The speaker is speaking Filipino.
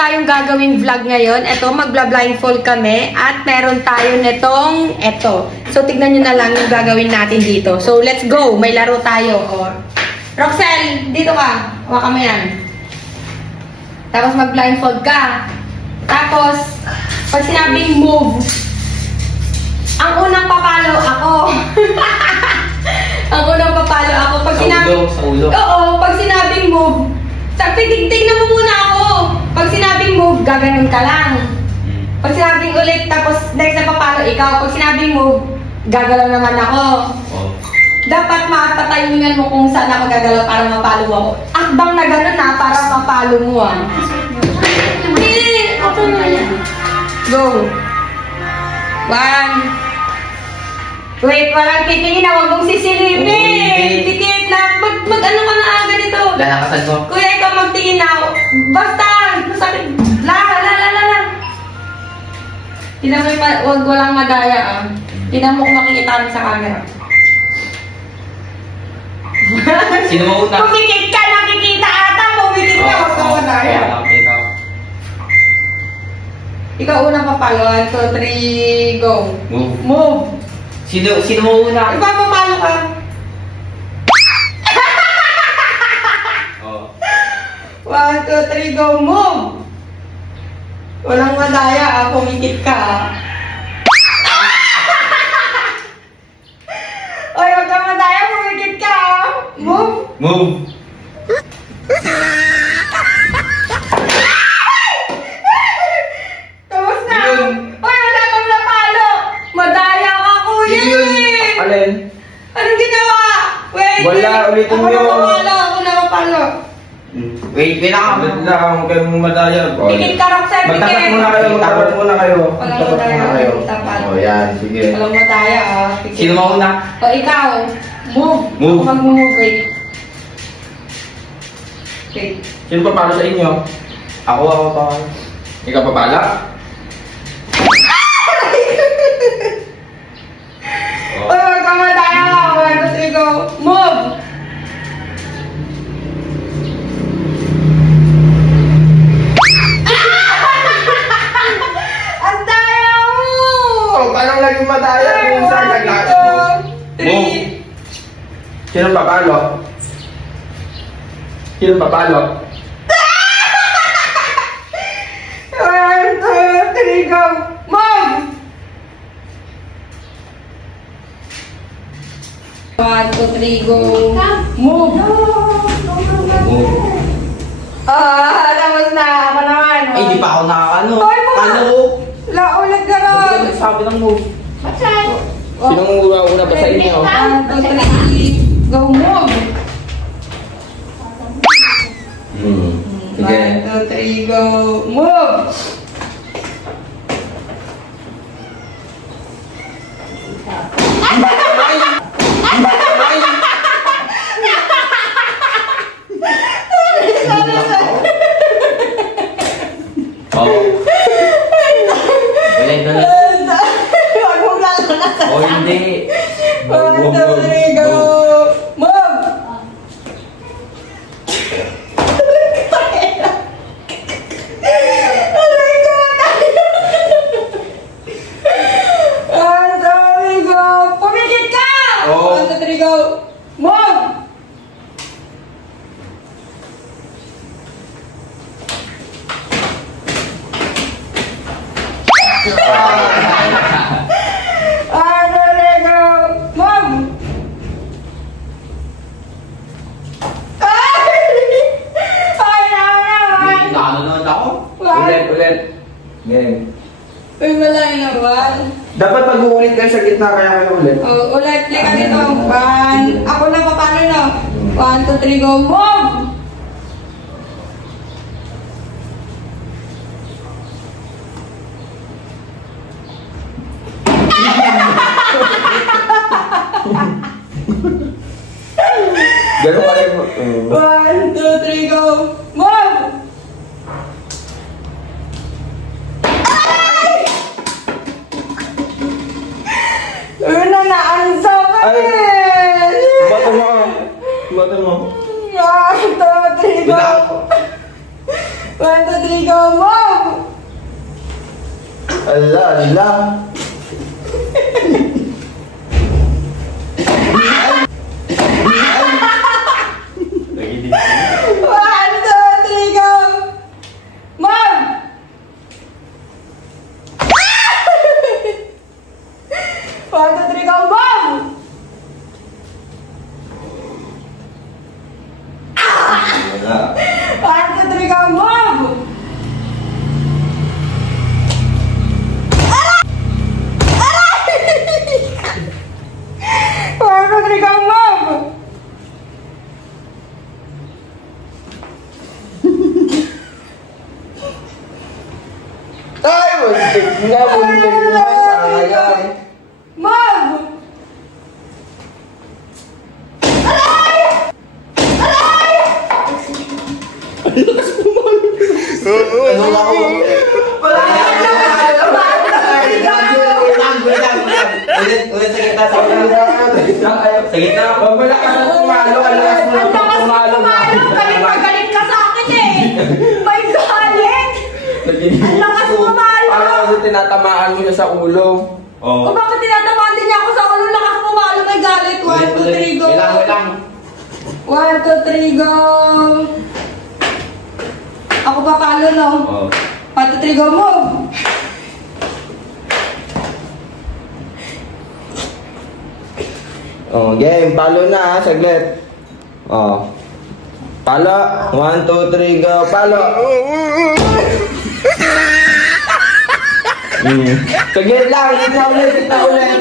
tayong gagawing vlog ngayon. Ito, magbla-blindfold kami. At meron tayo netong eto. So, tignan nyo na lang yung gagawin natin dito. So, let's go. May laro tayo. O. Roxelle, dito ka. Hawakan mo yan. Tapos mag-blindfold ka. Tapos, pag sinabing move, ang unang papalo ako. Ang unang papalo ako. Pag sinabing, sa ulo. Oo, pag sinabing move, tignan mo muna ako. Pag sinabing move, gaganon ka lang. Pag sinabing ulit, tapos next na papalo ikaw. Pag sinabing move, gagalaw naman ako. Oh. Dapat matatayungan mo kung saan ako gagalaw para mapalo mo ako. Akbang na gano'n na para mapalo mo ah. Ako na yan. Go. 1. Wait, walang titingin na. Huwag mong sisilipin. Dikit na. Mag-ano ka na agad ito. Lalakasan ko. Kuya, ikaw magtingin na. Basta. Masakit. La. Tinan mo yung huwag walang madaya ah. Tinan mo kung makikita mo sa camera. Sino mo una? Pumikit ka. Nakikita ata. Pumikit ka. Huwag kang madaya. Ikaw unang papalo. 1, 2, 3, go. Move. Sino mo una? Ipapapalo ka. Oh. 1, 2, 3, go. Move. Walang madaya ah. Pumikit ka ah. Oy, huwag kang madaya. Pumikit ka ah. Move. Tapos na. Oy, wala kang napalo. Madaya ka, kuya eh. Alin? Anong ginawa? Wait. Wala, ulitin mo yun. Ako na mapalo. Wait lang. Wait lang, kayo mong madaya. Pikit ka, Roxelle, Magtapat pikit. muna kayo. Walang Magtapat madaya. muna kayo. Tapat. O, yan, sige. Walang madaya ah. Pikit. Sino mo una? O, ikaw. Move. Move. Ako mag-move, wait. Wait. Sino pa para sa inyo? Ako pa. Ikaw pa pala? Oy, huwag kang madaya. 1, 2, 3, go. Move. Ang daya mo. Oh, parang laging madaya kung saan naglakas mo. 3. Sino papalo? Sino papalo? 1, 2, 3, go. Move. 1, 2, 3, go. Move. Tapos na. Ako naman. Ay, di pa ako nakakano. Hoy, mga- Ano ko? La, ulit ka ron. Sabi ng move. Sinong una ba sa inyo? 1, 2, 3, go. Move. Sige. 1, 2, 3, go. Move. Oh. Ulit. Huwag mong lalakasan. Oh, hindi. 1, 2, 3, go. Move. Aray ko. 1, 2, 3, go. Pumikit ka. Oh. 1, 2, 3, go. Move. Nakanonood ako. Ulit. Game. Uy, wala yung naman. Dapat mag-uulit kayo sa gitna kaya kayo ulit. Oh, ulit. Lika dito. 1. Ako na pa, paano na? 1, 2, 3, go. Move! Ganun kayo. 1, 2, 3, go. Move! Una na, ang sakit! Ay! Bato mo ka. Bato mo. 1, 2, 3, go. 1, 2, 3, go, move! Ala, ala. Nagidig. 1, 2, 3, go! Move! 1, 2, 3, go, move! Wala. 1, 2, 3, go, move! One, two, three, go, move! Ay, muntik na, muntik na. Sayang. Move! Ano ako? Wala na. Ulit sa gitna, sa gitna. Sa gitna. Wala ka na pumalo. Ang lakas mo Ang lakas mo pumalo. Galit na galit ka sa akin eh! May galit! Ang lakas mo pumalo! Parang kasi tinatamaan mo siya sa ulo. Oo. O bakit tinatamaan din niya ako sa ulo? Lakas mo pumalo, may galit! 1, 2, 3, go! Ilang. 1, 2, 3, go! Ako pa palo, no? Oo. 1, 2, 3, go, move! Oh, game. Palo na, saglit. Oh. Palo. 1, 2, 3, go. Palo. Saglit lang. Gitna ulit.